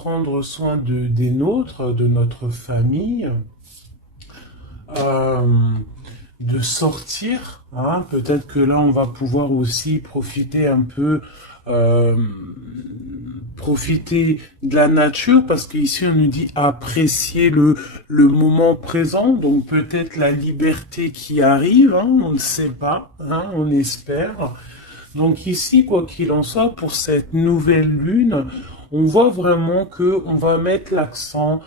prendre soin des nôtres, de notre famille, euh, de sortir, hein. Peut-être que là, on va pouvoir aussi profiter un peu, euh, profiter de la nature, parce qu'ici, on nous dit apprécier le moment présent, donc peut-être la liberté qui arrive, hein, on ne sait pas, hein, on espère. Donc ici, quoi qu'il en soit, pour cette nouvelle lune, on voit vraiment que on va mettre l'accent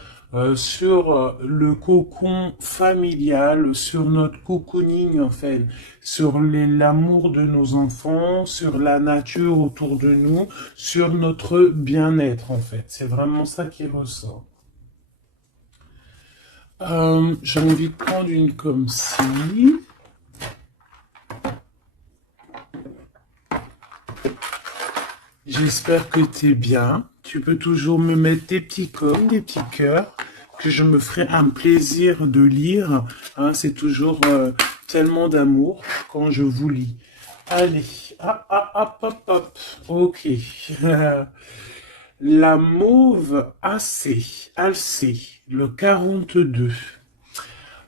sur le cocon familial, sur notre cocooning en fait, sur l'amour de nos enfants, sur la nature autour de nous, sur notre bien-être en fait. C'est vraiment ça qui ressort. J'ai envie de prendre une comme ci. J'espère que tu es bien. Tu peux toujours me mettre des petits cônes, des petits cœurs, que je me ferai un plaisir de lire. Hein, c'est toujours tellement d'amour quand je vous lis. Allez, hop, hop, hop, hop, hop. Ok. La mauve Alcée, le 42.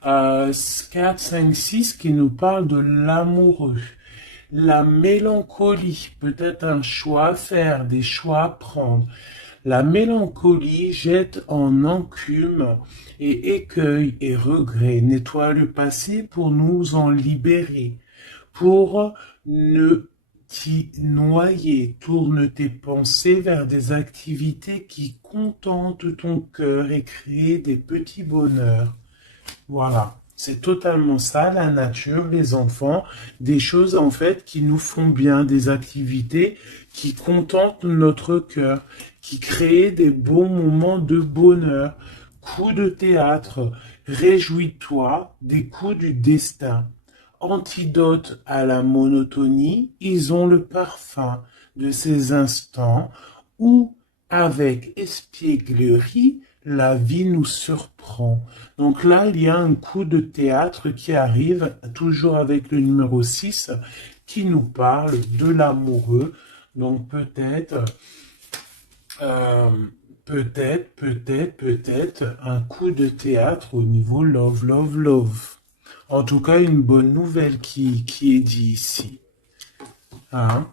4, 5, 6 qui nous parle de l'amoureux. La mélancolie, peut-être un choix à faire, des choix à prendre. La mélancolie jette en encume et écueil et regret, nettoie le passé pour nous en libérer, pour ne t'y noyer. Tourne tes pensées vers des activités qui contentent ton cœur et créent des petits bonheurs. Voilà, c'est totalement ça, la nature, les enfants, des choses en fait qui nous font bien, des activités qui contentent notre cœur, qui créent des bons moments de bonheur. Coups de théâtre, réjouis-toi des coups du destin. Antidote à la monotonie, ils ont le parfum de ces instants où, avec espièglerie, la vie nous surprend. Donc là, il y a un coup de théâtre qui arrive, toujours avec le numéro 6, qui nous parle de l'amoureux. Donc euh, peut-être un coup de théâtre au niveau love, love, love. En tout cas, une bonne nouvelle qui est dit ici. Hein?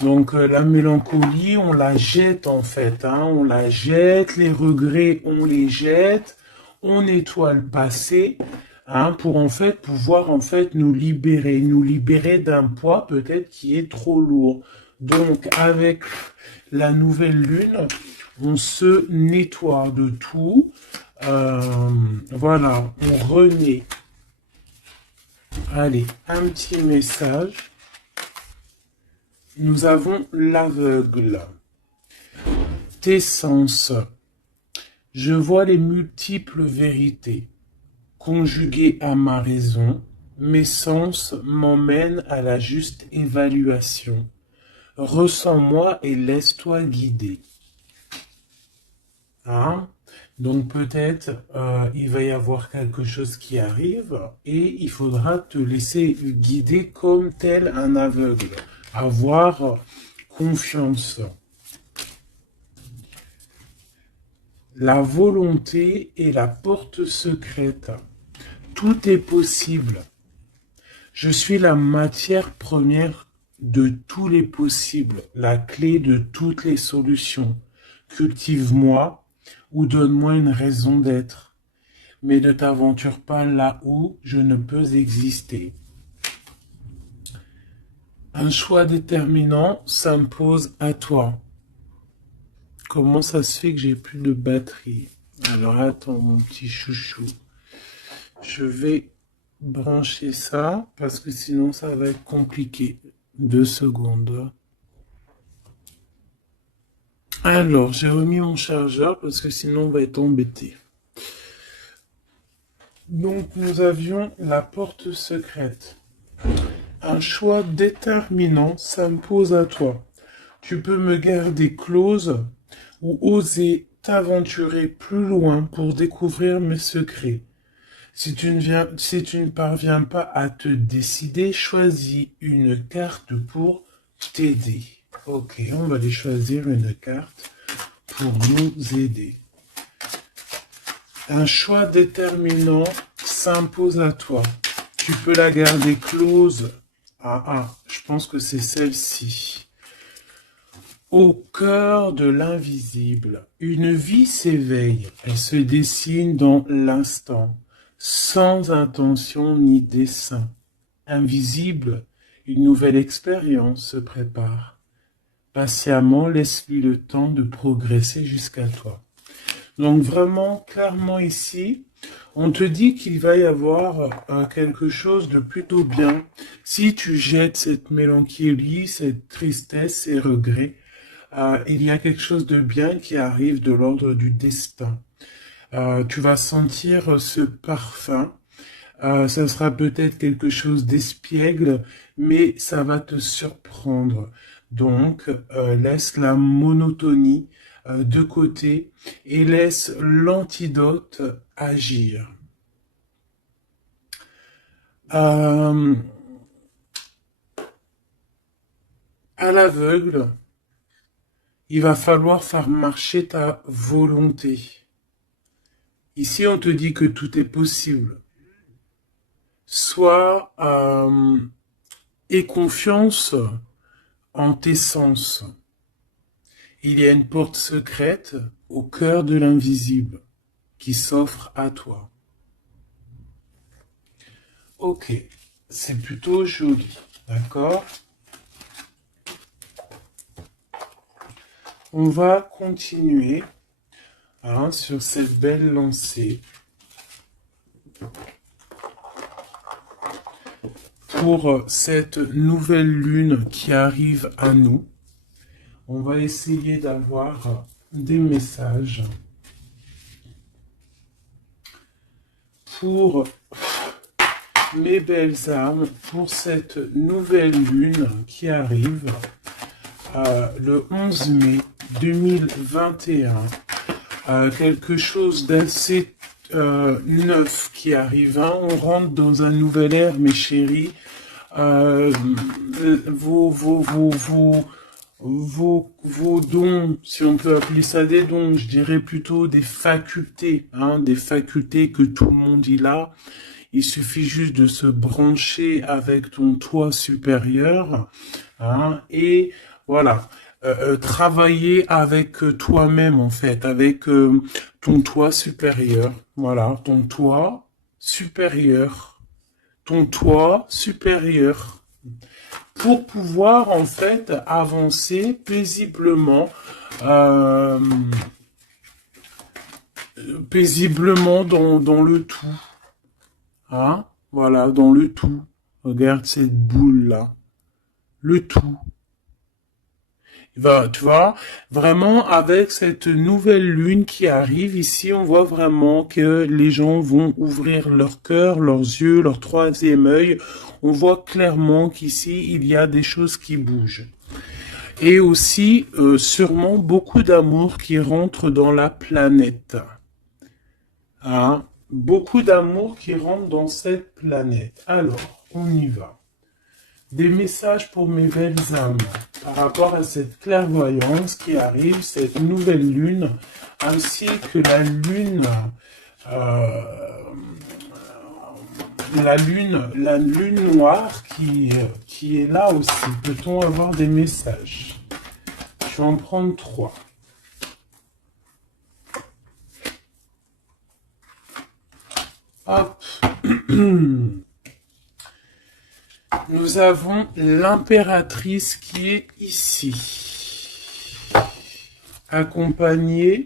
Donc la mélancolie, on la jette en fait, hein, on la jette, les regrets, on les jette, on nettoie le passé, hein, pour en fait pouvoir en fait nous libérer d'un poids peut-être qui est trop lourd. Donc avec la nouvelle lune, on se nettoie de tout, voilà, on renaît. Allez, un petit message. Nous avons l'aveugle. Tes sens. Je vois les multiples vérités. Conjuguées à ma raison, mes sens m'emmènent à la juste évaluation. Ressens-moi et laisse-toi guider. Hein? Donc peut-être il va y avoir quelque chose qui arrive et il faudra te laisser guider comme tel un aveugle. Avoir confiance. La volonté est la porte secrète. Tout est possible. Je suis la matière première de tous les possibles, la clé de toutes les solutions. Cultive-moi ou donne-moi une raison d'être, mais ne t'aventure pas là où je ne peux exister. Un choix déterminant s'impose à toi. Comment ça se fait que j'ai plus de batterie? Alors attends mon petit chouchou. Je vais brancher ça parce que sinon ça va être compliqué. 2 secondes. Alors j'ai remis mon chargeur parce que sinon on va être embêté. Donc nous avions la porte secrète. Un choix déterminant s'impose à toi. Tu peux me garder close ou oser t'aventurer plus loin pour découvrir mes secrets. Si tu ne parviens pas à te décider, choisis une carte pour t'aider. Ok, on va aller choisir une carte pour nous aider. Un choix déterminant s'impose à toi. Tu peux la garder close. Je pense que c'est celle-ci. Au cœur de l'invisible, une vie s'éveille. Elle se dessine dans l'instant, sans intention ni dessein. Invisible, une nouvelle expérience se prépare. Patiemment, laisse-lui le temps de progresser jusqu'à toi. Donc vraiment, clairement ici, on te dit qu'il va y avoir quelque chose de plutôt bien. Si tu jettes cette mélancolie, cette tristesse, ces regrets, il y a quelque chose de bien qui arrive de l'ordre du destin. Tu vas sentir ce parfum. Ça sera peut-être quelque chose d'espiègle, mais ça va te surprendre. Donc, laisse la monotonie de côté et laisse l'antidote agir. À l'aveugle, il va falloir faire marcher ta volonté. Ici, on te dit que tout est possible. Sois aie confiance en tes sens. Il y a une porte secrète au cœur de l'invisible qui s'offre à toi. Ok, c'est plutôt joli, d'accord? On va continuer sur cette belle lancée pour cette nouvelle lune qui arrive à nous. On va essayer d'avoir des messages pour mes belles âmes, pour cette nouvelle lune qui arrive le 11 mai 2021. Quelque chose d'assez neuf qui arrive. On rentre dans un nouvel ère, mes chéris. Vos dons, si on peut appeler ça des dons, je dirais plutôt des facultés, des facultés que tout le monde y a. Il suffit juste de se brancher avec ton toi supérieur, et voilà, travailler avec toi-même en fait, avec ton toi supérieur, voilà, ton toi supérieur, pour pouvoir en fait avancer paisiblement, dans le tout. Voilà, dans le tout. Regarde cette boule-là. Le tout. Tu vois, vraiment, avec cette nouvelle lune qui arrive ici, on voit vraiment que les gens vont ouvrir leur cœur, leurs yeux, leur troisième œil. On voit clairement qu'ici, il y a des choses qui bougent. Et aussi, sûrement, beaucoup d'amour qui rentre dans la planète. Beaucoup d'amour qui rentre dans cette planète. Alors, on y va. Des messages pour mes belles âmes par rapport à cette clairvoyance qui arrive, cette nouvelle lune, ainsi que la lune noire qui est là aussi. Peut-on avoir des messages? Je vais en prendre 3. Hop. Nous avons l'impératrice qui est ici, accompagnée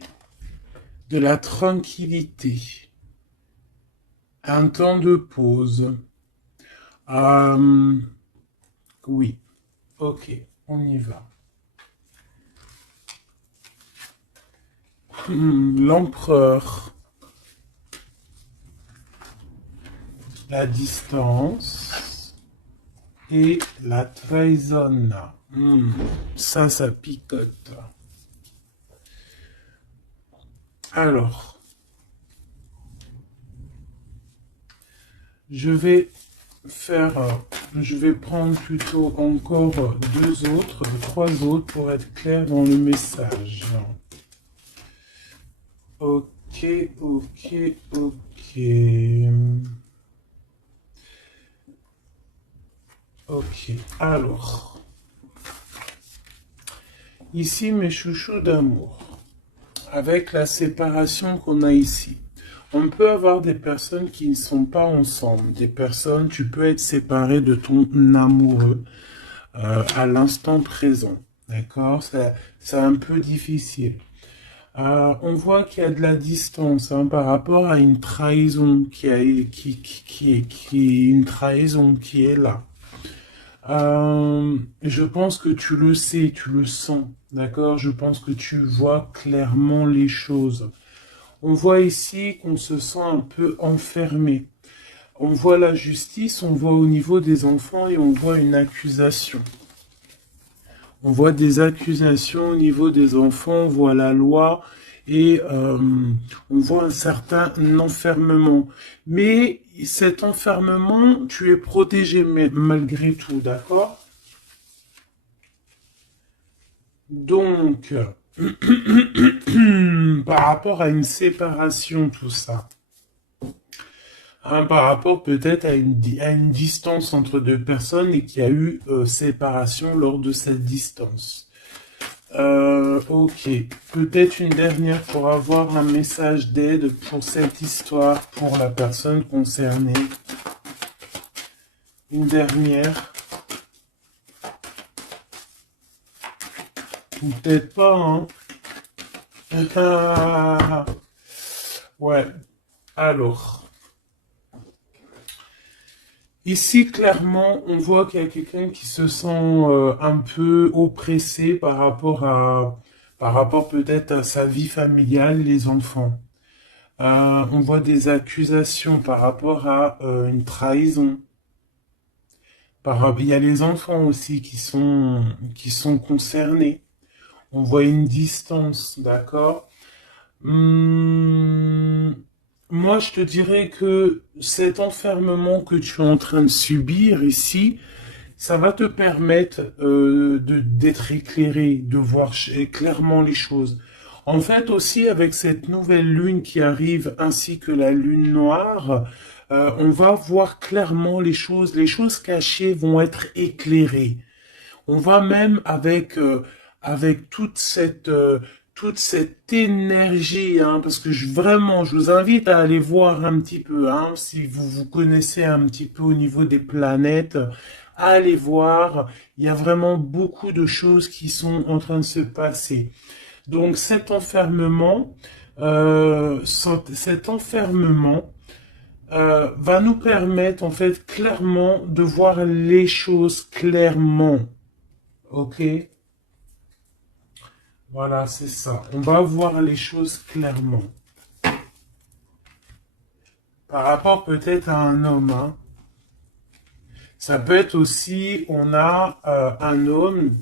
de la tranquillité, un temps de pause. Oui, ok, on y va. L'empereur, la distance. Et la trahison. Ça picote. Alors, je vais prendre plutôt encore 3 autres pour être clair dans le message. Ok, ok, ok. Ok, alors, ici mes chouchous d'amour, avec la séparation qu'on a ici, on peut avoir des personnes qui ne sont pas ensemble, des personnes, tu peux être séparé de ton amoureux à l'instant présent, d'accord? C'est un peu difficile. On voit qu'il y a de la distance hein, par rapport à une trahison qui est une trahison qui est là. Je pense que tu le sais, tu le sens, d'accord? Je pense que tu vois clairement les choses. On voit ici qu'on se sent un peu enfermé. On voit la justice, on voit au niveau des enfants et on voit une accusation. On voit des accusations au niveau des enfants, on voit la loi et on voit un certain enfermement. Mais cet enfermement, tu es protégé malgré tout, d'accord? Donc, par rapport à une séparation, tout ça, hein, par rapport peut-être à une distance entre deux personnes et qu'il y a eu séparation lors de cette distance. Ok, peut-être une dernière pour avoir un message d'aide pour cette histoire, pour la personne concernée. Une dernière. Ou peut-être pas, hein. Ouais, alors. Ici, clairement, on voit qu'il y a quelqu'un qui se sent un peu oppressé par rapport peut-être à sa vie familiale, les enfants. On voit des accusations par rapport à une trahison. Il y a les enfants aussi qui sont concernés. On voit une distance, d'accord? Hum, Moi, je te dirais que cet enfermement que tu es en train de subir ici, ça va te permettre d'être éclairé, de voir clairement les choses. En fait, aussi, avec cette nouvelle lune qui arrive, ainsi que la lune noire, on va voir clairement les choses cachées vont être éclairées. On va même avec toute cette énergie, hein, parce que vraiment, je vous invite à aller voir un petit peu, hein, si vous vous connaissez un petit peu au niveau des planètes, allez voir. Il y a vraiment beaucoup de choses qui sont en train de se passer. Donc cet enfermement va nous permettre en fait clairement de voir les choses clairement. Ok, voilà, c'est ça. On va voir les choses clairement. Par rapport peut-être à un homme, hein. Ça peut être aussi, on a un homme,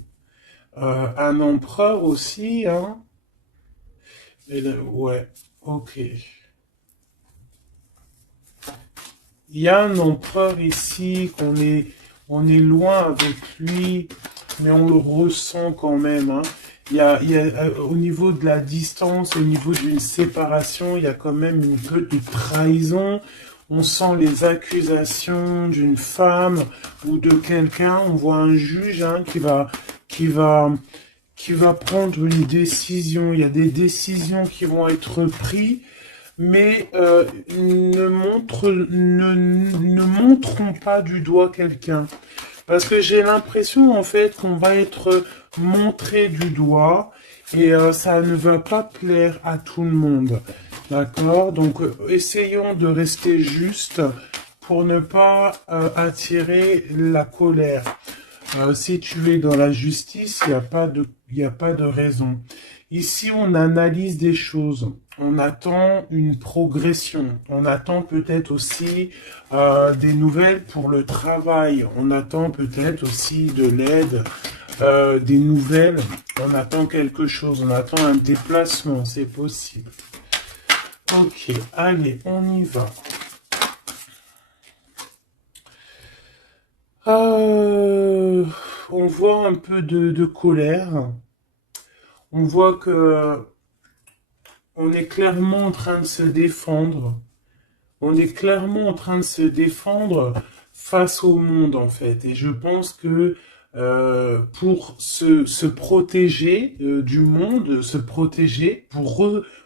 un empereur aussi, hein. Ouais, ok. Il y a un empereur ici on est loin avec lui, mais on le ressent quand même, hein. Au niveau de la distance, au niveau d'une séparation, il y a quand même une peu de trahison. On sent les accusations d'une femme ou de quelqu'un. On voit un juge hein, qui va, qui va prendre une décision. Il y a des décisions qui vont être prises mais ne montrons pas du doigt quelqu'un. Parce que j'ai l'impression en fait qu'on va être montré du doigt et ça ne va pas plaire à tout le monde. D'accord? Donc essayons de rester juste pour ne pas attirer la colère. Si tu es dans la justice, il y a pas de raison. Ici, on analyse des choses. On attend une progression. On attend peut-être aussi des nouvelles pour le travail. On attend peut-être aussi de l'aide, des nouvelles. On attend quelque chose. On attend un déplacement. C'est possible. Ok, allez, on y va. On voit un peu de colère. On voit que on est clairement en train de se défendre. On est clairement en train de se défendre face au monde, en fait. Et je pense que pour se protéger du monde, se protéger,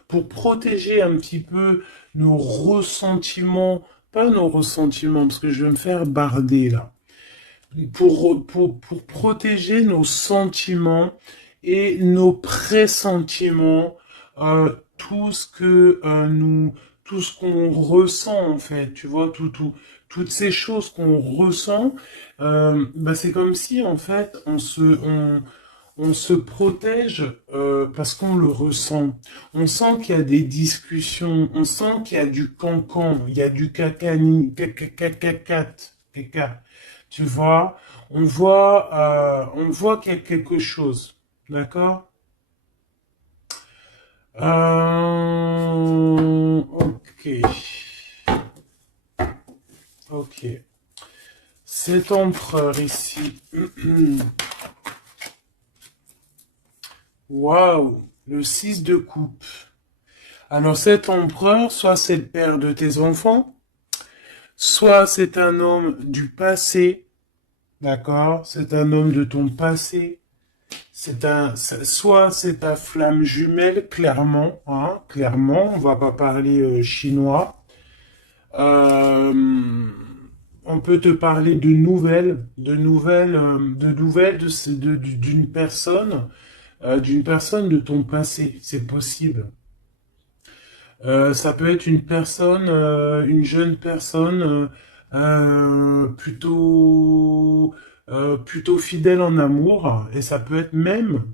pour protéger un petit peu nos ressentiments, pas nos ressentiments, parce que je vais me faire barder là, pour protéger nos sentiments et nos pressentiments, tout ce que tout ce qu'on ressent en fait, tu vois, toutes ces choses qu'on ressent, bah, c'est comme si en fait on se protège parce qu'on le ressent. On sent qu'il y a des discussions, on sent qu'il y a du cancan, il y a du cacani, caca. Tu vois, on voit qu'il y a quelque chose, d'accord? Ok, ok. Cet empereur ici. Waouh, le 6 de coupe. Alors cet empereur, soit c'est le père de tes enfants, soit c'est un homme du passé, d'accord? C'est un homme de ton passé. Soit c'est ta flamme jumelle, clairement, hein, clairement, on va pas parler chinois. Euh, on peut te parler de nouvelles d'une personne de ton passé, c'est possible. Ça peut être une personne, une jeune personne plutôt fidèle en amour, et ça peut être même.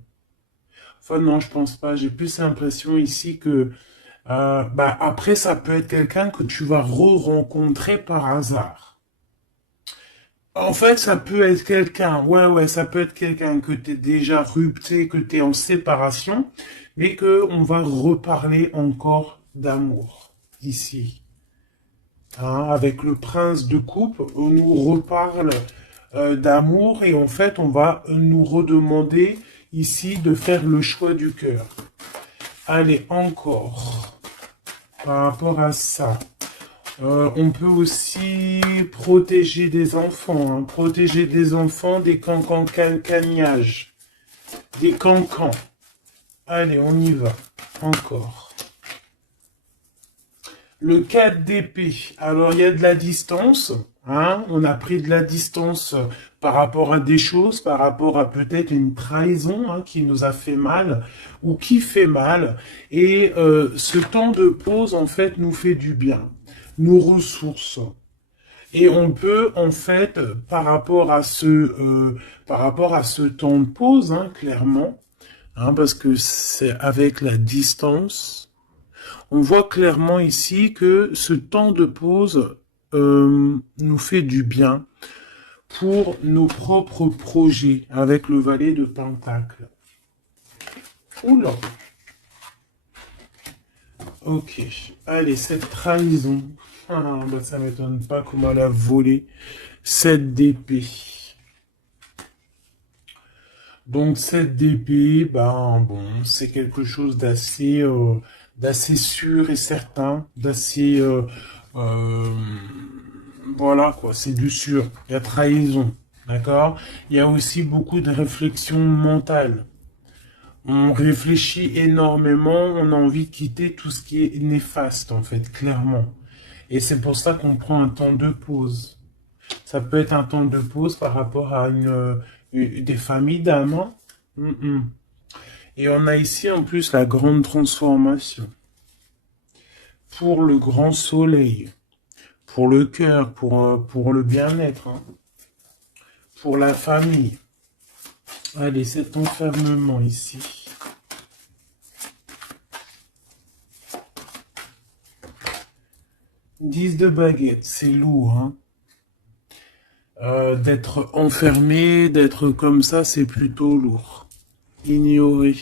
Enfin non, je pense pas. J'ai plus l'impression ici que bah après ça peut être quelqu'un que tu vas re-rencontrer par hasard. En fait, ça peut être quelqu'un, ouais, ça peut être quelqu'un que t'es déjà rupté, que t'es en séparation, mais que on va reparler encore d'amour ici. Hein, avec le prince de coupe, on nous reparle d'amour et en fait, on va nous redemander ici de faire le choix du cœur. Allez, encore, par rapport à ça. On peut aussi protéger des enfants, hein, protéger des enfants des cancans-cagnages, des cancans. Allez, on y va. Encore. Le 4 d'épée. Alors, il y a de la distance. Hein, on a pris de la distance par rapport à des choses, par rapport à peut-être une trahison hein, qui nous a fait mal ou qui fait mal. Et ce temps de pause, en fait, nous fait du bien, nous ressource. Et on peut, en fait, par rapport à ce temps de pause, hein, clairement, hein, parce que c'est avec la distance, on voit clairement ici que ce temps de pause nous fait du bien pour nos propres projets avec le valet de Pentacle. Oula. Ok. Allez, cette trahison. Ah, bah ça m'étonne pas comment elle a volé cette d'épée. Donc cette d'épée, ben bon, c'est quelque chose d'assez sûr et certain, euh, voilà quoi, c'est du sûr. Il y a trahison, d'accord? Il y a aussi beaucoup de réflexion mentale. On réfléchit énormément, on a envie de quitter tout ce qui est néfaste en fait, clairement. Et c'est pour ça qu'on prend un temps de pause. Ça peut être un temps de pause par rapport à des familles d'âmes. Hein. Et on a ici en plus la grande transformation. Pour le grand soleil, pour le cœur, pour le bien-être, hein. Pour la famille. Allez, cet enfermement ici. Dix de baguette, c'est lourd, hein. D'être enfermé, d'être comme ça, c'est plutôt lourd. Ignorer,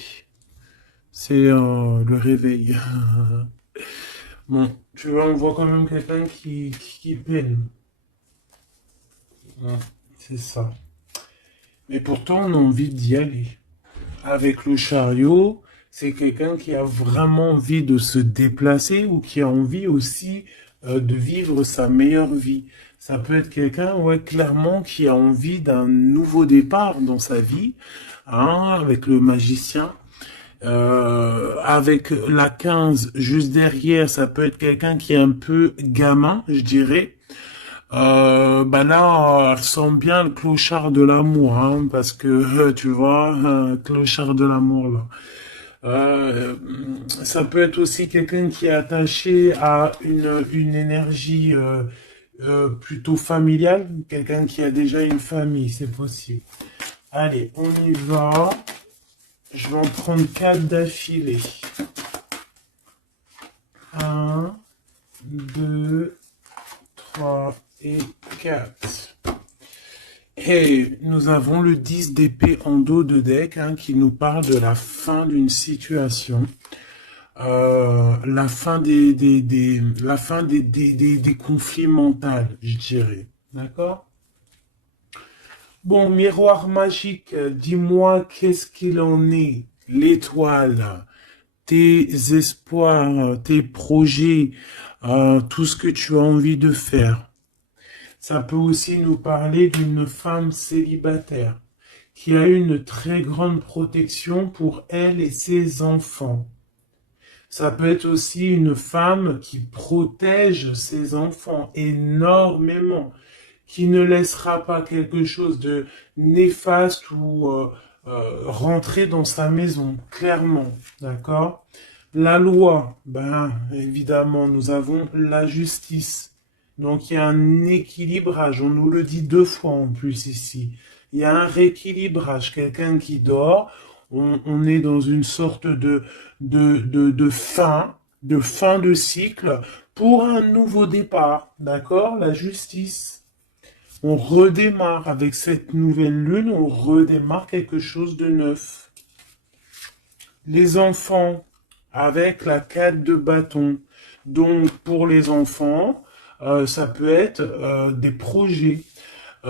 c'est le réveil. Bon, tu vois, on voit quand même quelqu'un qui peine. Ouais, c'est ça. Mais pourtant, on a envie d'y aller. Avec le chariot, c'est quelqu'un qui a vraiment envie de se déplacer ou qui a envie aussi de vivre sa meilleure vie. Ça peut être quelqu'un, ouais, clairement, qui a envie d'un nouveau départ dans sa vie, hein, avec le magicien. Avec la 15 juste derrière, ça peut être quelqu'un qui est un peu gamin, je dirais. Bah là, elle sent bien le clochard de l'amour, hein, parce que tu vois, clochard de l'amour là. Euh, Ça peut être aussi quelqu'un qui est attaché à une énergie plutôt familiale, quelqu'un qui a déjà une famille, c'est possible. Allez, on y va. Je vais en prendre 4 d'affilée. Un, 2, 3 et 4. Et nous avons le 10 d'épée en dos de deck, hein, qui nous parle de la fin d'une situation. La fin la fin des conflits mentaux, je dirais. D'accord? Bon, miroir magique, dis-moi qu'est-ce qu'il en est? L'étoile, tes espoirs, tes projets, tout ce que tu as envie de faire. Ça peut aussi nous parler d'une femme célibataire qui a une très grande protection pour elle et ses enfants. Ça peut être aussi une femme qui protège ses enfants énormément, qui ne laissera pas quelque chose de néfaste ou rentrer dans sa maison, clairement, d'accord? La loi, ben évidemment, nous avons la justice. Donc il y a un équilibrage, on nous le dit 2 fois en plus ici. Il y a un rééquilibrage, quelqu'un qui dort, on est dans une sorte de fin de cycle pour un nouveau départ, d'accord? La justice. On redémarre avec cette nouvelle lune, on redémarre quelque chose de neuf. Les enfants, avec la 4 de bâton. Donc pour les enfants, ça peut être des projets.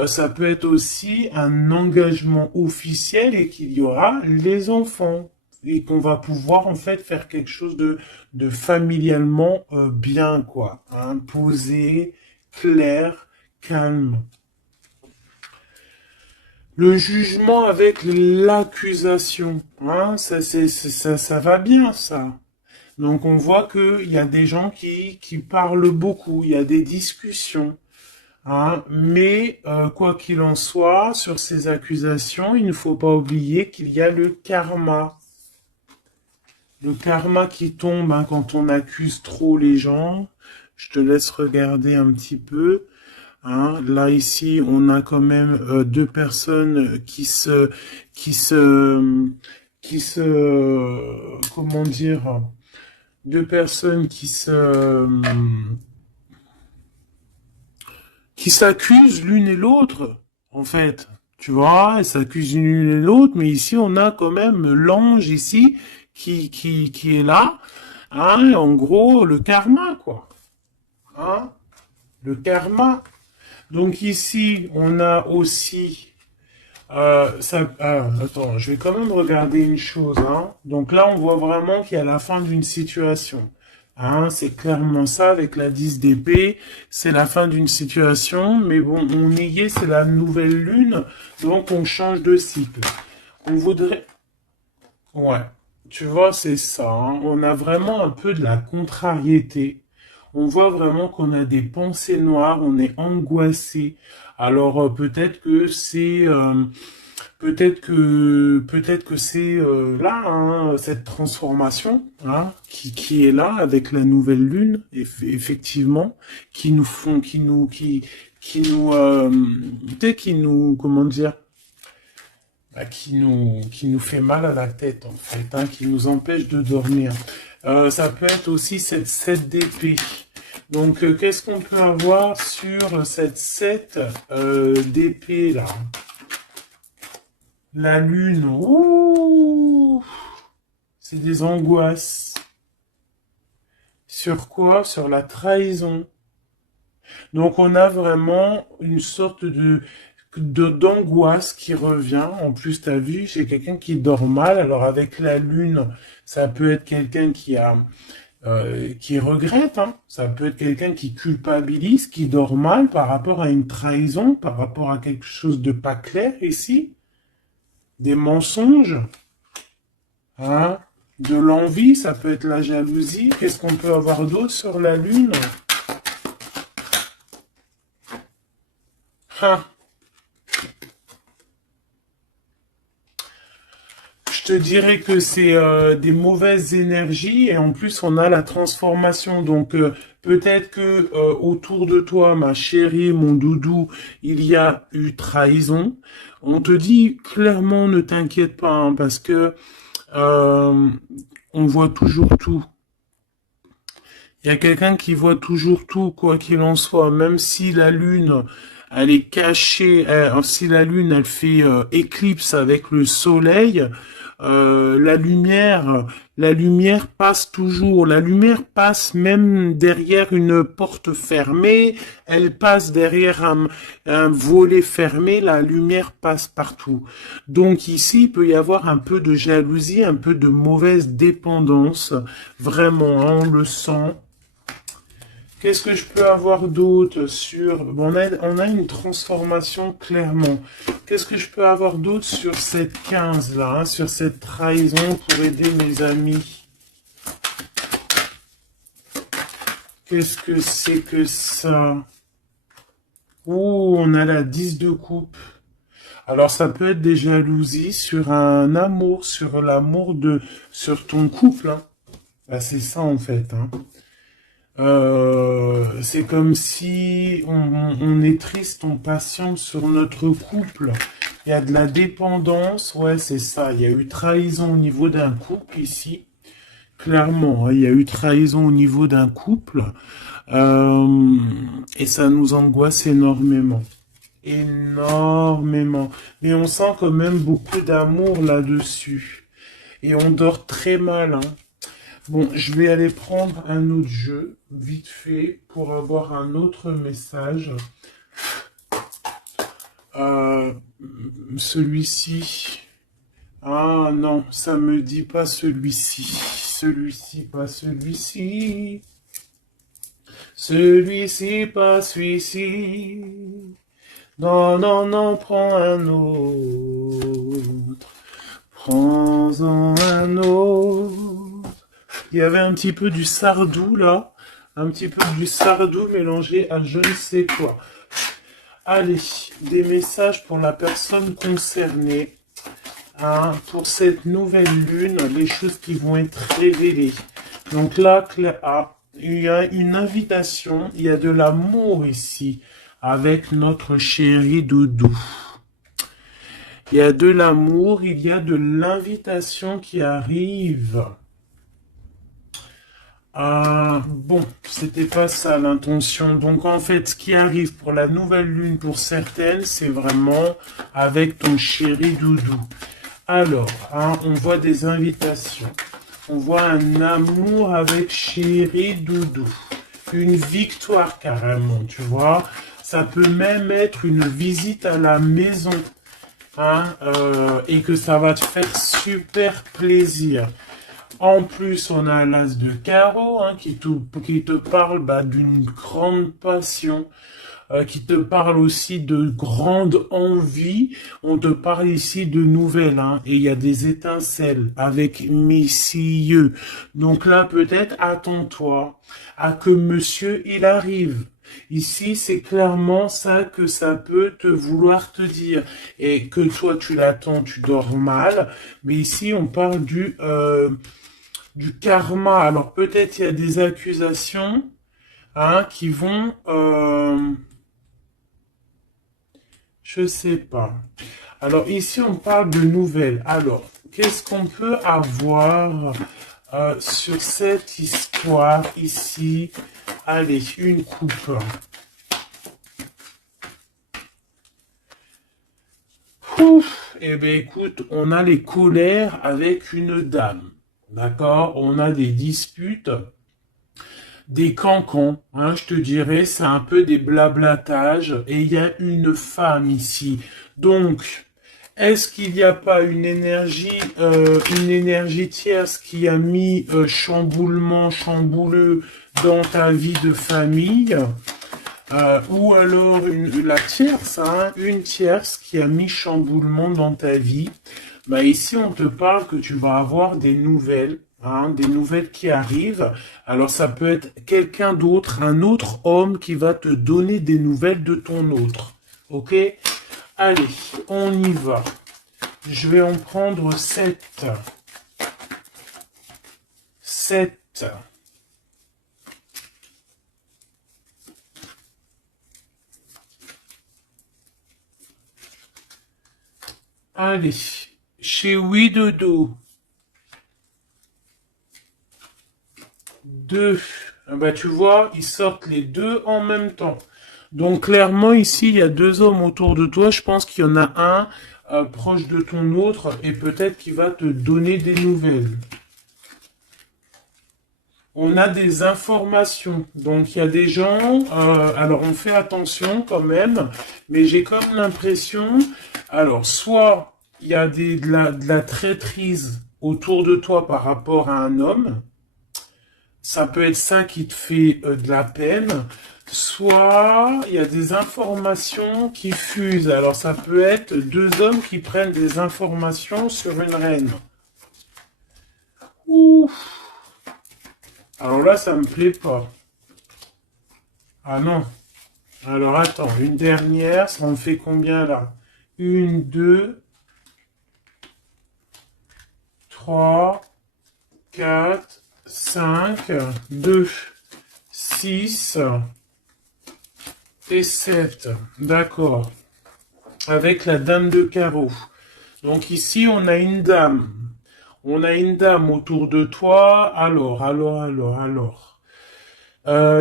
Ça peut être aussi un engagement officiel et qu'il y aura les enfants. Et qu'on va pouvoir en fait faire quelque chose de familialement bien, quoi. Hein, posé, clair, calme. Le jugement avec l'accusation, hein, ça va bien, ça. Donc on voit qu'il y a des gens qui parlent beaucoup, il y a des discussions. Hein, mais quoi qu'il en soit, sur ces accusations, il ne faut pas oublier qu'il y a le karma. Le karma qui tombe, hein, quand on accuse trop les gens. Je te laisse regarder un petit peu. Hein, là ici, on a quand même 2 personnes comment dire, 2 personnes qui s'accusent l'une et l'autre, en fait. Tu vois, elles s'accusent l'une et l'autre, mais ici, on a quand même l'ange ici qui est là. Hein, en gros, le karma, quoi. Hein, le karma. Donc ici, on a aussi... attends, je vais quand même regarder une chose. Hein. Donc là, on voit vraiment qu'il y a la fin d'une situation. Hein, c'est clairement ça avec la 10 d'épée. C'est la fin d'une situation. Mais bon, on y est, c'est la nouvelle lune. Donc on change de cycle. On voudrait... Ouais, tu vois, c'est ça. Hein. On a vraiment un peu de la contrariété. On voit vraiment qu'on a des pensées noires, on est angoissé. Alors peut-être que c'est peut-être que c'est là hein, cette transformation hein, qui est là avec la nouvelle lune effectivement qui nous peut-être qui nous comment dire bah, qui nous fait mal à la tête en fait, hein, qui nous empêche de dormir. Ça peut être aussi cette 7 d'épée. Donc, qu'est-ce qu'on peut avoir sur cette 7 d'épée là? La lune, ouh, c'est des angoisses. Sur quoi? Sur la trahison. Donc, on a vraiment une sorte de d'angoisse qui revient. En plus, t'as vu, c'est quelqu'un qui dort mal. Alors avec la lune, ça peut être quelqu'un qui regrette, hein. Ça peut être quelqu'un qui culpabilise, qui dort mal par rapport à une trahison, par rapport à quelque chose de pas clair ici, des mensonges, hein, de l'envie, ça peut être la jalousie. Qu'est-ce qu'on peut avoir d'autre sur la lune? Hein. Je te dirais que c'est des mauvaises énergies et en plus on a la transformation. Donc peut-être que autour de toi, ma chérie, mon doudou, il y a eu trahison. On te dit clairement ne t'inquiète pas hein, parce que on voit toujours tout. Il y a quelqu'un qui voit toujours tout, quoi qu'il en soit, même si la lune, elle est cachée, si la lune, elle fait éclipse avec le soleil, la lumière passe toujours. La lumière passe même derrière une porte fermée, elle passe derrière un volet fermé, la lumière passe partout. Donc ici, il peut y avoir un peu de jalousie, un peu de mauvaise dépendance, vraiment, hein, on le sent. Qu'est-ce que je peux avoir d'autre sur... Bon, on a une transformation clairement. Qu'est-ce que je peux avoir d'autre sur cette 15-là, hein, sur cette trahison pour aider mes amis? Qu'est-ce que c'est que ça? Ouh, on a la 10 de coupe. Alors, ça peut être des jalousies sur un amour, sur l'amour de... sur ton couple, hein. Bah, c'est ça, en fait, hein. C'est comme si on est triste, on patiente sur notre couple. Il y a de la dépendance, ouais, c'est ça. Il y a eu trahison au niveau d'un couple ici. Clairement, hein, il y a eu trahison au niveau d'un couple. Et ça nous angoisse énormément. Énormément. Mais on sent quand même beaucoup d'amour là-dessus. Et on dort très mal, hein. Bon, je vais aller prendre un autre jeu, vite fait, pour avoir un autre message. Euh, celui-ci. Ah non, ça me dit pas celui-ci. Celui-ci, pas celui-ci. Celui-ci, pas celui-ci. Non, non, non, prends un autre. Prends-en un autre. Il y avait un petit peu du Sardou là, un petit peu du Sardou mélangé à je ne sais quoi. Allez, des messages pour la personne concernée, hein, pour cette nouvelle lune, les choses qui vont être révélées. Donc là, il y a une invitation, il y a de l'amour ici, avec notre chéri Doudou. Il y a de l'amour, il y a de l'invitation qui arrive. Bon, c'était pas ça l'intention. Donc en fait, ce qui arrive pour la nouvelle lune pour certaines, c'est vraiment avec ton chéri Doudou. Alors, hein, on voit des invitations. On voit un amour avec chéri Doudou. Une victoire carrément, tu vois. Ça peut même être une visite à la maison. Hein, et que ça va te faire super plaisir. En plus, on a l'as de carreau hein, qui te parle d'une grande passion, qui te parle aussi de grande envie. On te parle ici de nouvelles, hein, et il y a des étincelles avec messieurs. Donc là, peut-être attends-toi à que monsieur il arrive. Ici, c'est clairement ça que ça peut te vouloir te dire. Et que toi, tu l'attends, tu dors mal. Mais ici, on parle du karma. Alors peut-être il y a des accusations hein, qui vont... je sais pas. Alors ici on parle de nouvelles. Alors qu'est-ce qu'on peut avoir sur cette histoire ici? Allez, une coupe. Ouf, eh bien écoute, on a les colères avec une dame. D'accord? On a des disputes. des cancans, hein, je te dirais, c'est un peu des blablatages, et il y a une femme ici. Donc, est-ce qu'il n'y a pas une énergie tierce qui a mis chamboulement, chambouleux dans ta vie de famille, ou alors la tierce, hein, une tierce qui a mis chamboulement dans ta vie. Bah ici, on te parle que tu vas avoir des nouvelles. Hein, des nouvelles qui arrivent. Alors ça peut être quelqu'un d'autre, un autre homme qui va te donner des nouvelles de ton autre. Ok? Allez, on y va. Je vais en prendre 7. 7. Allez, chez Oui Dodo. 2. Bah, tu vois, ils sortent les deux en même temps. Donc, clairement, ici, il y a deux hommes autour de toi. Je pense qu'il y en a un proche de ton autre et peut-être qu'il va te donner des nouvelles. On a des informations. Donc, il y a des gens... alors, on fait attention quand même. Mais j'ai comme l'impression... Alors, soit il y a de la traîtrise autour de toi par rapport à un homme. Ça peut être ça qui te fait de la peine. Soit il y a des informations qui fusent. Alors ça peut être deux hommes qui prennent des informations sur une reine. Ouf. Alors là, ça me plaît pas. Ah non. Alors attends, une dernière, ça en fait combien là? 1, 2, 3, 4, 5, 2, 6 et 7. D'accord. Avec la dame de carreau. Donc ici, on a une dame. On a une dame autour de toi. Alors.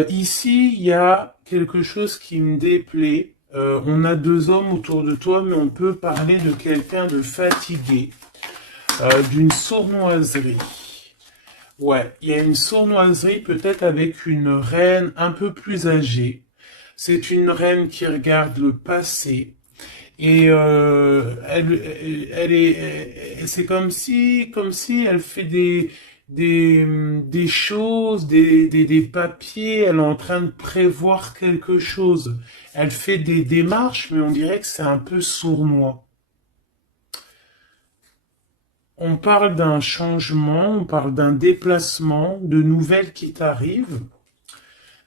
Ici, il y a quelque chose qui me déplaît. On a deux hommes autour de toi, mais on peut parler de quelqu'un de fatigué, d'une sournoiserie. Ouais, il y a une sournoiserie peut-être avec une reine un peu plus âgée. C'est une reine qui regarde le passé. Et c'est comme si elle fait des choses, des papiers. Elle est en train de prévoir quelque chose. Elle fait des démarches, mais on dirait que c'est un peu sournois. On parle d'un changement, on parle d'un déplacement, de nouvelles qui t'arrivent.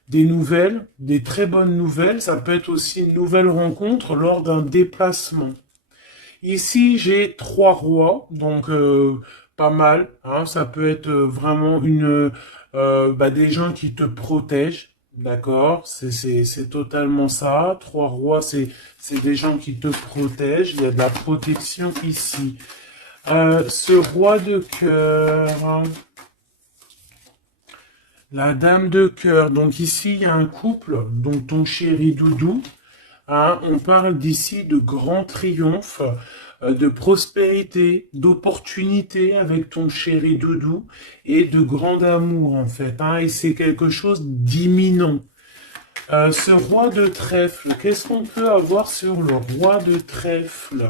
Des nouvelles, des très bonnes nouvelles. Ça peut être aussi une nouvelle rencontre lors d'un déplacement. Ici, j'ai 3 rois, donc pas mal. Hein, ça peut être vraiment des gens qui te protègent. D'accord, c'est totalement ça. 3 rois, c'est des gens qui te protègent. Il y a de la protection ici. Ce roi de cœur, hein, la dame de cœur. Donc ici, il y a un couple, donc ton chéri Doudou. Hein, on parle d'ici de grand triomphe, de prospérité, d'opportunité avec ton chéri Doudou et de grand amour en fait. Hein, et c'est quelque chose d'imminent. Ce roi de trèfle, qu'est-ce qu'on peut avoir sur le roi de trèfle?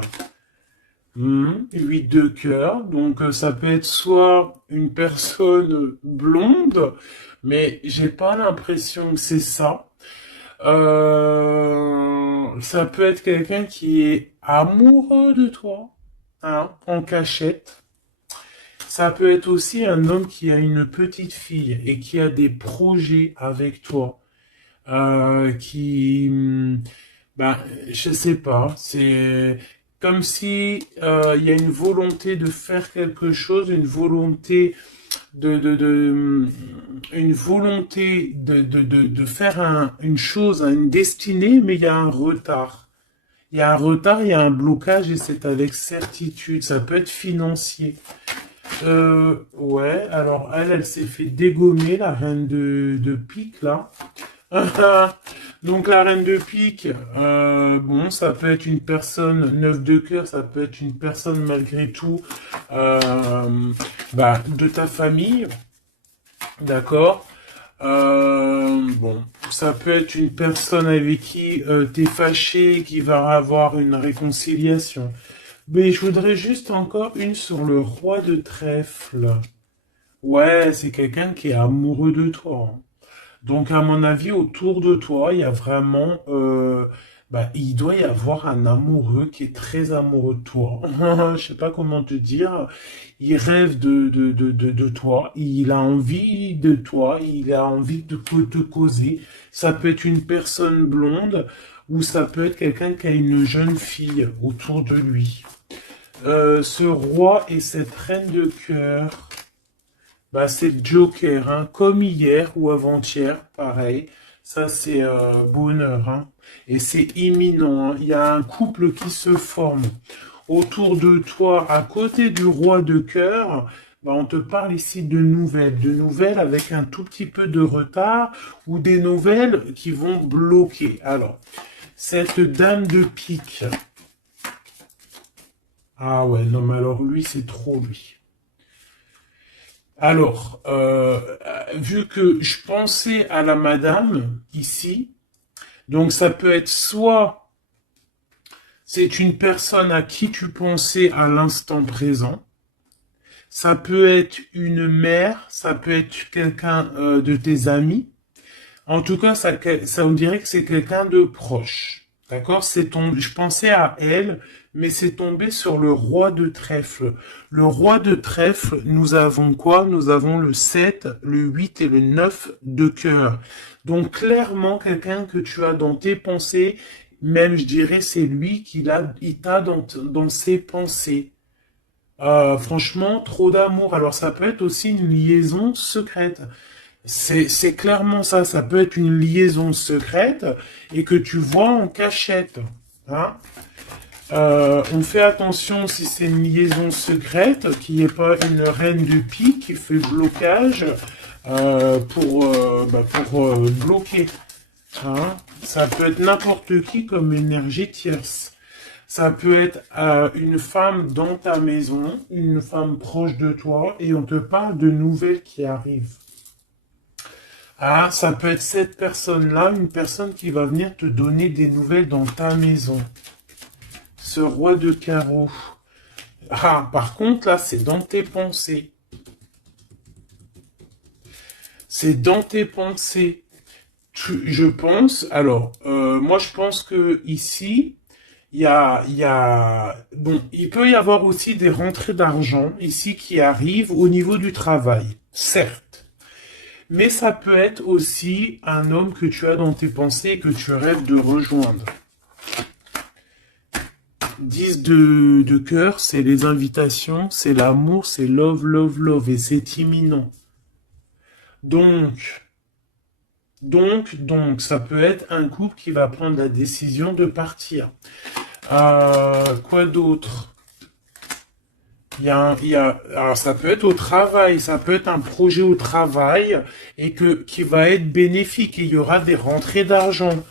8 de cœur, donc ça peut être soit une personne blonde, mais j'ai pas l'impression que c'est ça. Ça peut être quelqu'un qui est amoureux de toi, hein, en cachette. Ça peut être aussi un homme qui a une petite fille et qui a des projets avec toi, ben, je sais pas, c'est comme si il y a une volonté de faire quelque chose, une volonté une volonté de faire une chose, une destinée, mais il y a un retard. Il y a un retard, il y a un blocage et c'est avec certitude. Ça peut être financier. Ouais, alors elle s'est fait dégommer, la reine de pique, là. Donc la reine de pique, bon, ça peut être une personne, 9 de cœur, ça peut être une personne malgré tout de ta famille, d'accord. Bon, ça peut être une personne avec qui t'es fâché, qui va avoir une réconciliation. Mais je voudrais juste encore une sur le roi de trèfle. Ouais, c'est quelqu'un qui est amoureux de toi, hein. Donc, à mon avis, autour de toi, il y a vraiment, il doit y avoir un amoureux qui est très amoureux de toi. Je sais pas comment te dire. Il rêve de toi. Il a envie de toi. Il a envie de te causer. Ça peut être une personne blonde ou ça peut être quelqu'un qui a une jeune fille autour de lui. Ce roi et cette reine de cœur. Bah, c'est Joker, hein, comme hier ou avant-hier, pareil. Ça, c'est bonheur, hein. Et c'est imminent, hein. Il y a un couple qui se forme autour de toi, à côté du roi de cœur. Bah, on te parle ici de nouvelles avec un tout petit peu de retard ou des nouvelles qui vont bloquer. Alors, cette dame de pique. Ah ouais, non, mais alors lui, c'est trop lui. Alors, vu que je pensais à la madame ici, donc ça peut être soit c'est une personne à qui tu pensais à l'instant présent, ça peut être une mère, ça peut être quelqu'un de tes amis. En tout cas, ça on dirait que c'est quelqu'un de proche. D'accord? Je pensais à elle, mais c'est tombé sur le roi de trèfle. Le roi de trèfle, nous avons quoi? Nous avons le 7, le 8 et le 9 de cœur. Donc, clairement, quelqu'un que tu as dans tes pensées, même, je dirais, c'est lui il t'a dans ses pensées. Franchement, trop d'amour. Alors, ça peut être aussi une liaison secrète. C'est clairement ça. Ça peut être une liaison secrète et que tu vois en cachette. Hein. On fait attention si c'est une liaison secrète, qu'il n'y ait pas une reine de pique qui fait blocage pour bloquer. Hein. Ça peut être n'importe qui comme énergie tierce. Ça peut être une femme dans ta maison, une femme proche de toi, et on te parle de nouvelles qui arrivent. Ah, ça peut être cette personne-là, une personne qui va venir te donner des nouvelles dans ta maison. Ce roi de carreau. Ah, par contre, là, c'est dans tes pensées. C'est dans tes pensées. Je pense, alors, moi, je pense que ici, bon, il peut y avoir aussi des rentrées d'argent ici qui arrivent au niveau du travail, certes. Mais ça peut être aussi un homme que tu as dans tes pensées et que tu rêves de rejoindre. 10 de cœur, c'est les invitations, c'est l'amour, c'est love, love, love, et c'est imminent. Donc, ça peut être un couple qui va prendre la décision de partir. Quoi d'autre? Alors ça peut être au travail, ça peut être un projet au travail et qui va être bénéfique et il y aura des rentrées d'argent.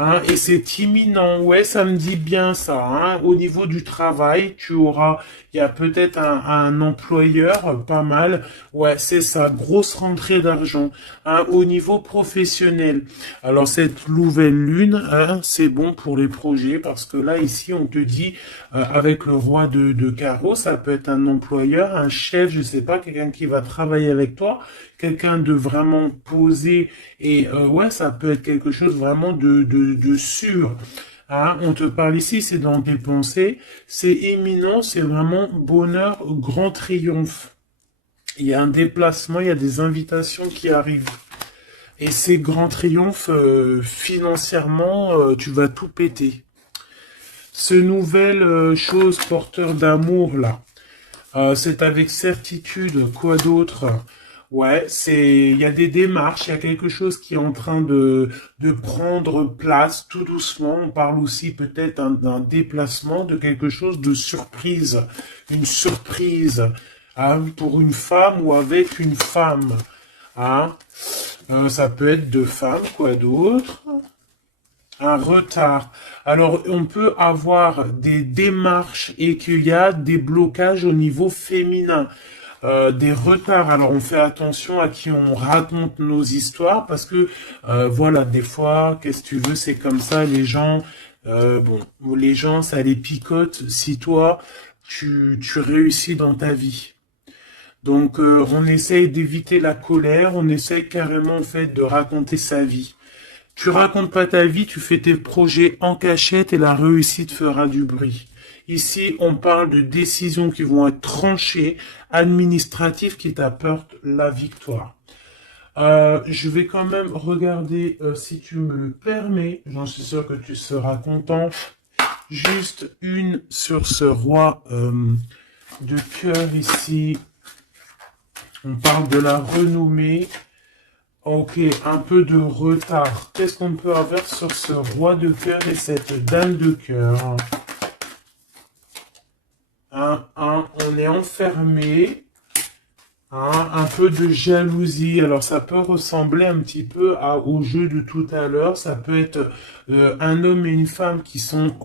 Hein, et c'est imminent, ouais, ça me dit bien ça. Hein. Au niveau du travail, il y a peut-être un employeur, pas mal. Ouais, c'est ça, grosse rentrée d'argent. Hein, au niveau professionnel. Alors cette nouvelle lune, hein, c'est bon pour les projets parce que là ici on te dit avec le roi de carreau, ça peut être un employeur, un chef, je sais pas, quelqu'un qui va travailler avec toi, quelqu'un de vraiment posé et ouais, ça peut être quelque chose vraiment de sûr. Hein, on te parle ici, c'est dans tes pensées, c'est imminent, c'est vraiment bonheur, grand triomphe. Il y a un déplacement, il y a des invitations qui arrivent. Et ces grands triomphes, financièrement, tu vas tout péter. Ce nouvel chose porteur d'amour là, c'est avec certitude. Quoi d'autre? Ouais, il y a des démarches, il y a quelque chose qui est en train de prendre place tout doucement. On parle aussi peut-être d'un déplacement, de quelque chose de surprise, une surprise, hein, pour une femme ou avec une femme. Hein. Ça peut être deux femmes, quoi d'autre? Un retard. Alors, on peut avoir des démarches et qu'il y a des blocages au niveau féminin. des retards. Alors on fait attention à qui on raconte nos histoires parce que voilà, des fois, qu'est-ce que tu veux, c'est comme ça, les gens, bon, les gens, ça les picote si toi, tu réussis dans ta vie. Donc on essaye d'éviter la colère, on essaye carrément en fait de raconter sa vie. Tu racontes pas ta vie, tu fais tes projets en cachette et la réussite fera du bruit. Ici, on parle de décisions qui vont être tranchées, administratives qui t'apportent la victoire. Je vais quand même regarder, si tu me le permets, j'en suis sûr que tu seras content, juste une sur ce roi de cœur ici. On parle de la renommée. Ok, un peu de retard. Qu'est-ce qu'on peut avoir sur ce roi de cœur et cette dame de cœur? On est enfermé. Un peu de jalousie. Alors ça peut ressembler un petit peu au jeu de tout à l'heure. Ça peut être un homme et une femme qui sont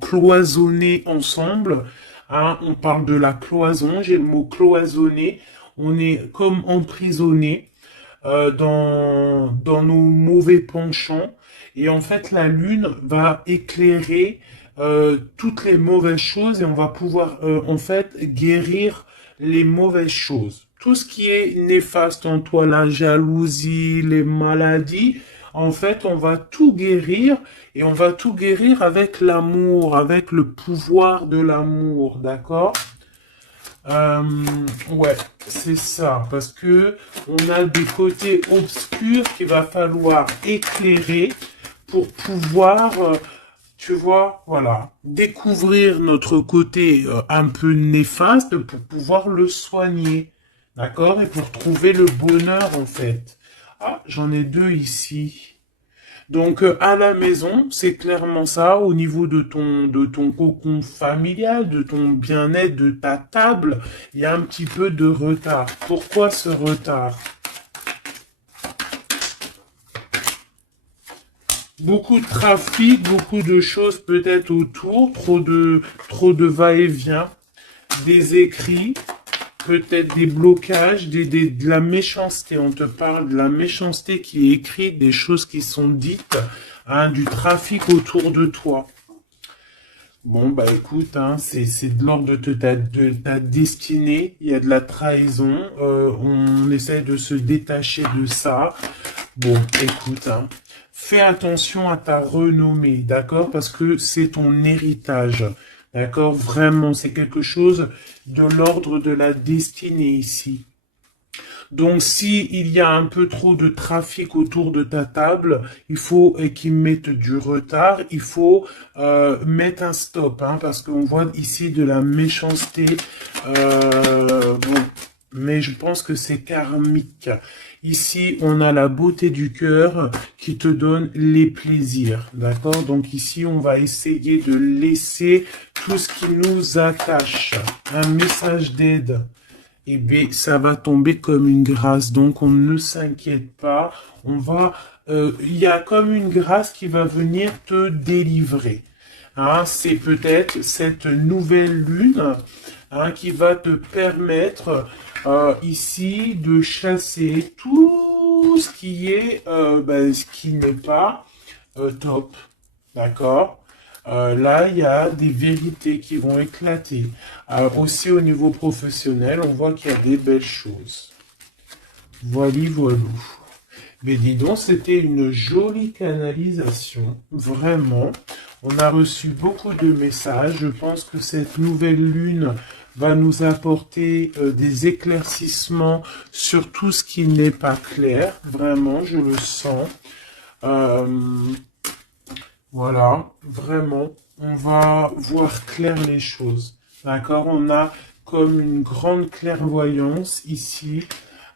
cloisonnés ensemble. On parle de la cloison. J'ai le mot cloisonné. On est comme emprisonné dans nos mauvais penchants. Et en fait, la lune va éclairer toutes les mauvaises choses et on va pouvoir en fait guérir les mauvaises choses. Tout ce qui est néfaste en toi, la jalousie, les maladies, en fait, on va tout guérir et on va tout guérir avec l'amour, avec le pouvoir de l'amour, d'accord? Ouais, c'est ça, parce que on a des côtés obscurs qu'il va falloir éclairer pour pouvoir, tu vois, voilà, découvrir notre côté un peu néfaste pour pouvoir le soigner, d'accord? Et pour trouver le bonheur, en fait. Ah, j'en ai deux ici. Donc à la maison, c'est clairement ça, au niveau de ton cocon familial, de ton bien-être, de ta table, il y a un petit peu de retard. Pourquoi ce retard? Beaucoup de trafic, beaucoup de choses peut-être autour, trop de va-et-vient, des écrits, peut-être des blocages, de la méchanceté. On te parle de la méchanceté qui est écrite, des choses qui sont dites, du trafic autour de toi. Bon, bah écoute, c'est de l'ordre de ta destinée, il y a de la trahison, on essaie de se détacher de ça. Bon, écoute, fais attention à ta renommée, d'accord? Parce que c'est ton héritage. D'accord? Vraiment, c'est quelque chose de l'ordre de la destinée ici. Donc, si il y a un peu trop de trafic autour de ta table, il faut qu'ils mettent du retard, il faut mettre un stop, parce qu'on voit ici de la méchanceté. Bon, mais je pense que c'est karmique. Ici, on a la beauté du cœur qui te donne les plaisirs, d'accord? Donc ici, on va essayer de laisser tout ce qui nous attache. Un message d'aide. Eh bien, ça va tomber comme une grâce. Donc, on ne s'inquiète pas. Il y a comme une grâce qui va venir te délivrer. C'est peut-être cette nouvelle lune qui va te permettre ici de chasser tout ce qui est, ce qui n'est pas top. D'accord? Là, il y a des vérités qui vont éclater. Aussi au niveau professionnel, on voit qu'il y a des belles choses. Voilou. Mais dis donc, c'était une jolie canalisation, vraiment. On a reçu beaucoup de messages. Je pense que cette nouvelle lune va nous apporter des éclaircissements sur tout ce qui n'est pas clair. Vraiment, je le sens. Voilà, vraiment, on va voir clair les choses. D'accord? On a comme une grande clairvoyance ici.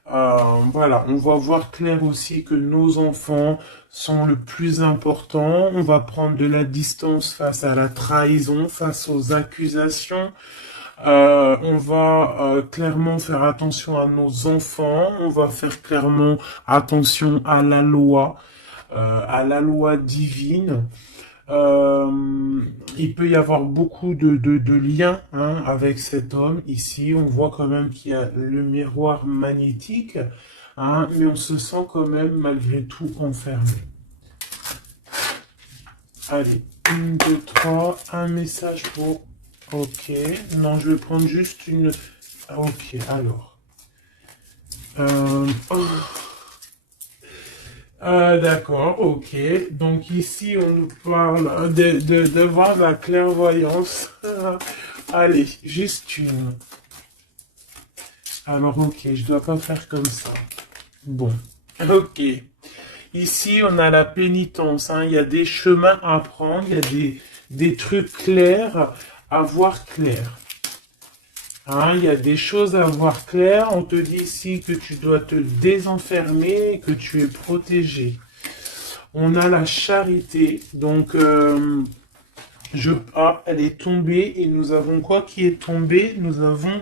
Voilà, on va voir clair aussi que nos enfants sont le plus important. On va prendre de la distance face à la trahison, face aux accusations. On va clairement faire attention à nos enfants. On va faire clairement attention à la loi divine. Il peut y avoir beaucoup de liens hein, avec cet homme. Ici, on voit quand même qu'il y a le miroir magnétique, hein, mais on se sent quand même malgré tout enfermé. Allez, 1, 2, 3, un message pour... Ok, non, je vais prendre juste une... Ok, alors. Oh. D'accord, ok. Donc ici, on nous parle de voir la clairvoyance. Allez, juste une. Alors, ok, je dois pas faire comme ça. Bon, ok. Ici, on a la pénitence. Hein. Il y a des chemins à prendre, il y a des trucs clairs à voir clair. Hein, il y a des choses à voir clair. On te dit ici que tu dois te désenfermer, que tu es protégé. On a la charité. Donc, elle est tombée. Et nous avons quoi qui est tombé? Nous avons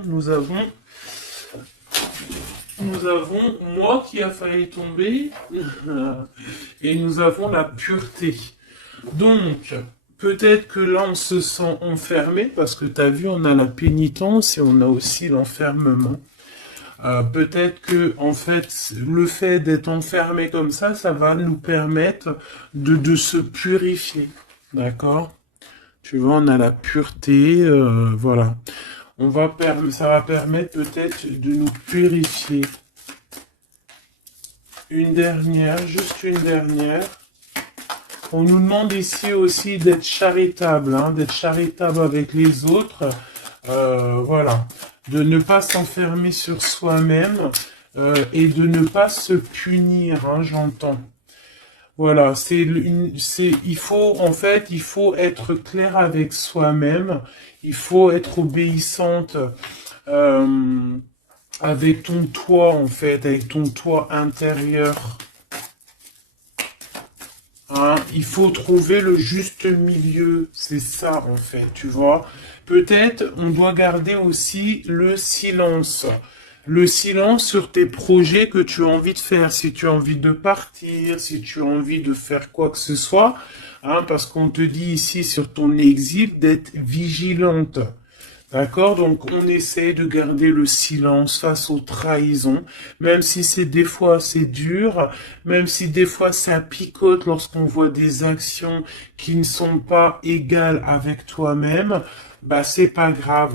moi qui a failli tomber. Et nous avons la pureté. Donc, peut-être que là, on se sent enfermé, parce que tu as vu, on a la pénitence et on a aussi l'enfermement. Peut-être que, en fait, le fait d'être enfermé comme ça va nous permettre de se purifier. D'accord? Tu vois, on a la pureté, voilà. Ça va permettre peut-être de nous purifier. Une dernière, juste une dernière. On nous demande ici aussi d'être charitable, hein, d'être charitable avec les autres, voilà, de ne pas s'enfermer sur soi-même et de ne pas se punir, hein, j'entends. Voilà, il faut être clair avec soi-même, il faut être obéissante avec ton toi en fait, avec ton toi intérieur. Hein, il faut trouver le juste milieu, c'est ça en fait, tu vois. Peut-être on doit garder aussi le silence. Le silence sur tes projets que tu as envie de faire, si tu as envie de partir, si tu as envie de faire quoi que ce soit, hein, parce qu'on te dit ici sur ton exil d'être vigilante. D'accord? Donc, on essaie de garder le silence face aux trahisons, même si des fois c'est dur, même si des fois ça picote lorsqu'on voit des actions qui ne sont pas égales avec toi-même, bah, c'est pas grave.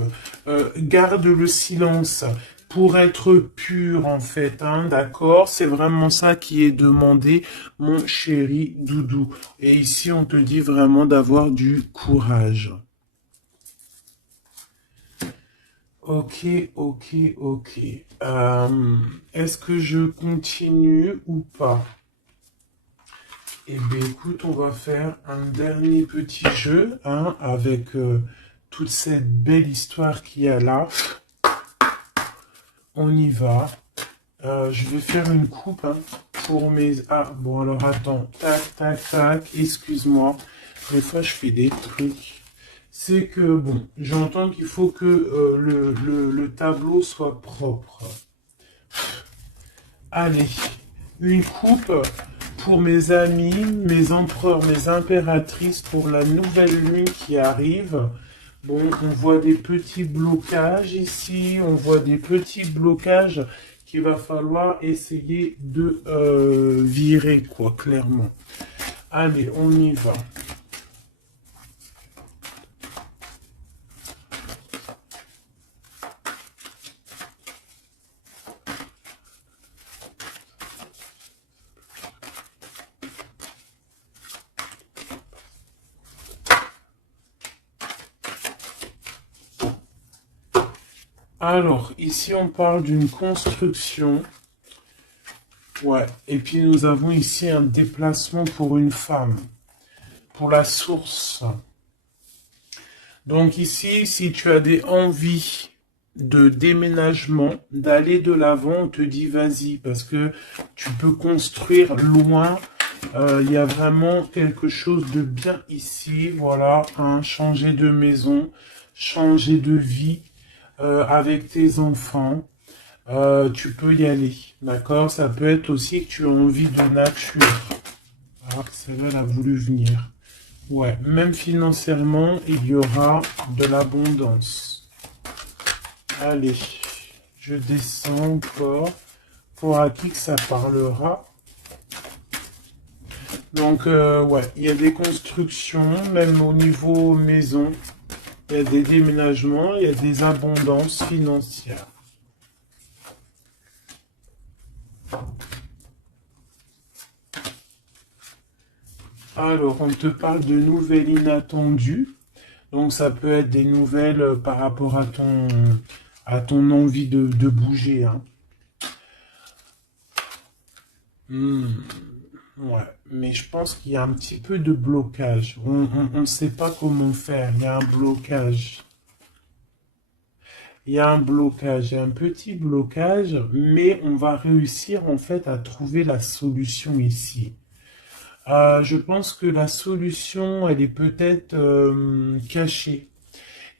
Garde le silence pour être pur, en fait, hein, d'accord? C'est vraiment ça qui est demandé, mon chéri doudou. Et ici, on te dit vraiment d'avoir du courage. Ok, ok, ok. Est-ce que je continue ou pas? Eh bien, écoute, on va faire un dernier petit jeu hein, avec toute cette belle histoire qu'il y a là. On y va. Je vais faire une coupe hein, pour mes... Ah, bon, alors attends. Tac, tac, tac. Excuse-moi. Des fois, je fais des trucs. C'est que, bon, j'entends qu'il faut que le tableau soit propre. Allez, une coupe pour mes amis, mes empereurs, mes impératrices, pour la nouvelle lune qui arrive. Bon, on voit des petits blocages ici, on voit des petits blocages qu'il va falloir essayer de virer, quoi, clairement. Allez, on y va. Alors, ici, on parle d'une construction. Ouais, et puis nous avons ici un déplacement pour une femme, pour la source. Donc ici, si tu as des envies de déménagement, d'aller de l'avant, on te dit vas-y, parce que tu peux construire loin. Il y a vraiment quelque chose de bien ici, voilà, hein, changer de maison, changer de vie. Avec tes enfants, tu peux y aller, d'accord? Ça peut être aussi que tu as envie de nature. Alors que celle-là, elle a voulu venir. Ouais, même financièrement, il y aura de l'abondance. Allez, je descends encore. Pour à qui que ça parlera. Donc, ouais, il y a des constructions, même au niveau maison. Il y a des déménagements, il y a des abondances financières. Alors, on te parle de nouvelles inattendues. Donc, ça peut être des nouvelles par rapport à ton envie de bouger. Hein. Ouais, mais je pense qu'il y a un petit peu de blocage. On ne sait pas comment faire. Il y a un blocage. Il y a un blocage, il y a un petit blocage, mais on va réussir en fait à trouver la solution ici. Je pense que la solution, elle est peut-être cachée.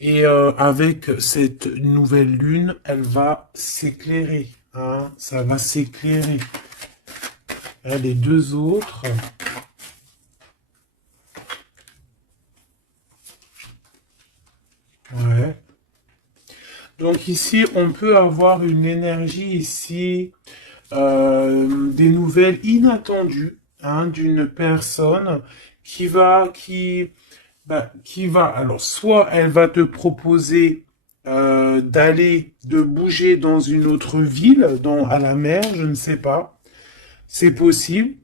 Et avec cette nouvelle lune, elle va s'éclairer. Hein, ça va s'éclairer. Les deux autres. Ouais. Donc ici, on peut avoir une énergie ici, des nouvelles inattendues hein, d'une personne qui va, alors soit elle va te proposer de bouger dans une autre ville, à la mer, je ne sais pas, c'est possible.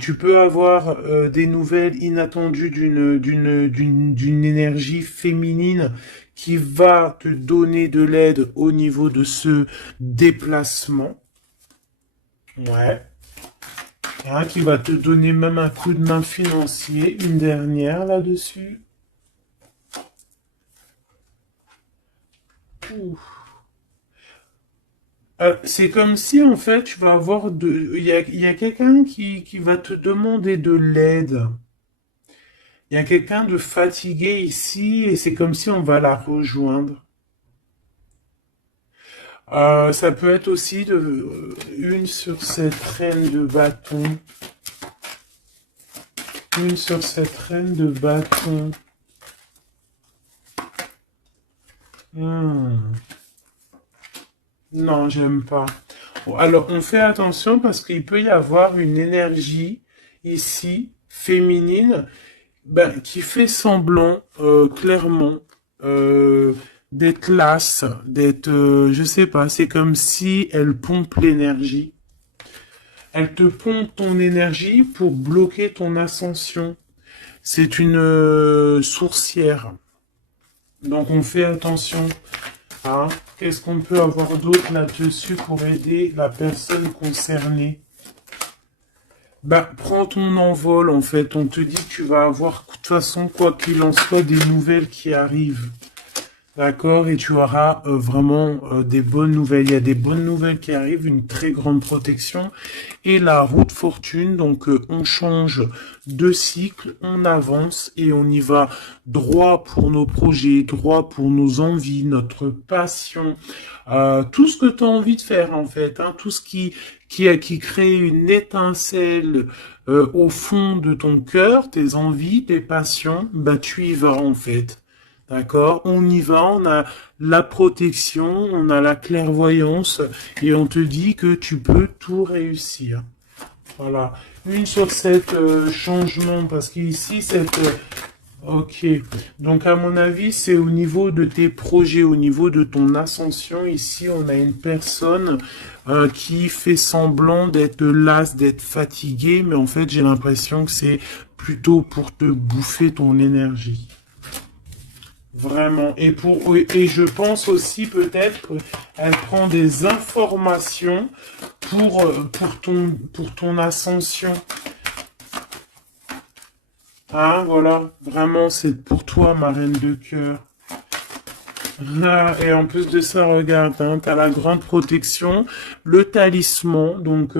Tu peux avoir des nouvelles inattendues d'une énergie féminine qui va te donner de l'aide au niveau de ce déplacement. Ouais. Hein, qui va te donner même un coup de main financier, une dernière là-dessus. C'est comme si en fait tu vas avoir il y a quelqu'un qui va te demander de l'aide. Il y a quelqu'un de fatigué ici et c'est comme si on va la rejoindre. Ça peut être aussi une sur cette reine de bâton. Une sur cette reine de bâton. Non, j'aime pas. Bon, alors, on fait attention parce qu'il peut y avoir une énergie ici, féminine, qui fait semblant, clairement, d'être lasse, je sais pas, c'est comme si elle pompe l'énergie. Elle te pompe ton énergie pour bloquer ton ascension. C'est une sourcière. Donc on fait attention. Hein. Qu'est-ce qu'on peut avoir d'autre là-dessus pour aider la personne concernée? Prends ton envol en fait. On te dit que tu vas avoir, de toute façon, quoi qu'il en soit, des nouvelles qui arrivent. D'accord, et tu auras vraiment des bonnes nouvelles. Il y a des bonnes nouvelles qui arrivent, une très grande protection. Et la route fortune, donc on change de cycle, on avance et on y va droit pour nos projets, droit pour nos envies, notre passion, tout ce que tu as envie de faire en fait, hein, tout ce qui crée une étincelle au fond de ton cœur, tes envies, tes passions, tu y vas en fait. D'accord, on y va, on a la protection, on a la clairvoyance et on te dit que tu peux tout réussir. Voilà, une sur cette changement parce qu'ici ok, donc à mon avis c'est au niveau de tes projets, au niveau de ton ascension. Ici on a une personne qui fait semblant d'être lasse, d'être fatiguée, mais en fait j'ai l'impression que c'est plutôt pour te bouffer ton énergie. Vraiment. Et je pense aussi peut-être qu'elle prend des informations pour ton ascension. Hein, voilà. Vraiment, c'est pour toi, ma reine de cœur. Ah, et en plus de ça, regarde, hein, t'as la grande protection, le talisman. Donc,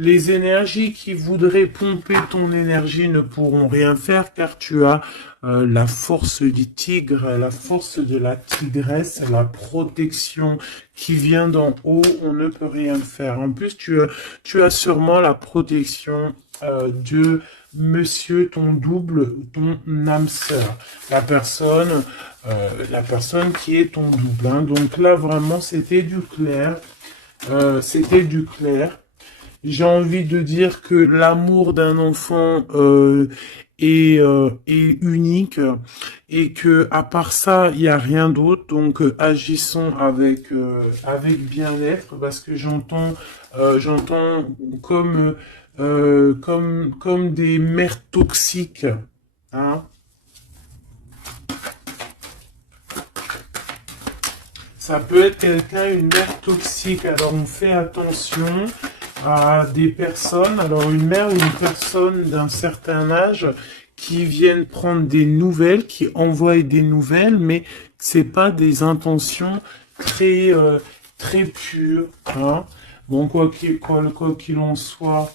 Les énergies qui voudraient pomper ton énergie ne pourront rien faire car tu as la force du tigre, la force de la tigresse, la protection qui vient d'en haut, on ne peut rien faire. En plus, tu as sûrement la protection de monsieur, ton double, ton âme sœur, la personne qui est ton double. Hein. Donc là, vraiment, c'était du clair. C'était du clair. J'ai envie de dire que l'amour d'un enfant est unique et que à part ça, il n'y a rien d'autre. Donc agissons avec bien-être parce que j'entends comme des mères toxiques. Hein. Ça peut être quelqu'un, une mère toxique. Alors on fait attention à des personnes, alors une mère ou une personne d'un certain âge qui viennent prendre des nouvelles, qui envoient des nouvelles, mais c'est pas des intentions très pures. Hein. Bon, quoi qu'il en soit,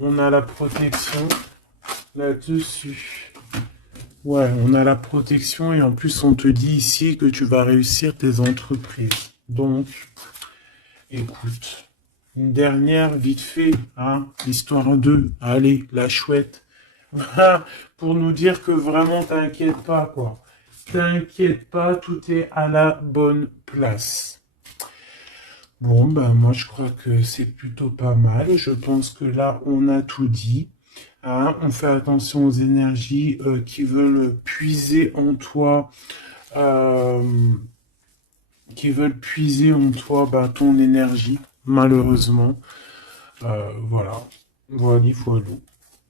on a la protection là-dessus. Ouais, on a la protection et en plus on te dit ici que tu vas réussir tes entreprises. Donc, écoute. Une dernière, vite fait, hein, histoire 2. Allez, la chouette. Pour nous dire que vraiment, t'inquiète pas, quoi. T'inquiète pas, tout est à la bonne place. Bon, ben, moi, je crois que c'est plutôt pas mal. Je pense que là, on a tout dit. Hein, on fait attention aux énergies qui veulent puiser en toi, ben, ton énergie. Malheureusement, voilà, voilà, voilà.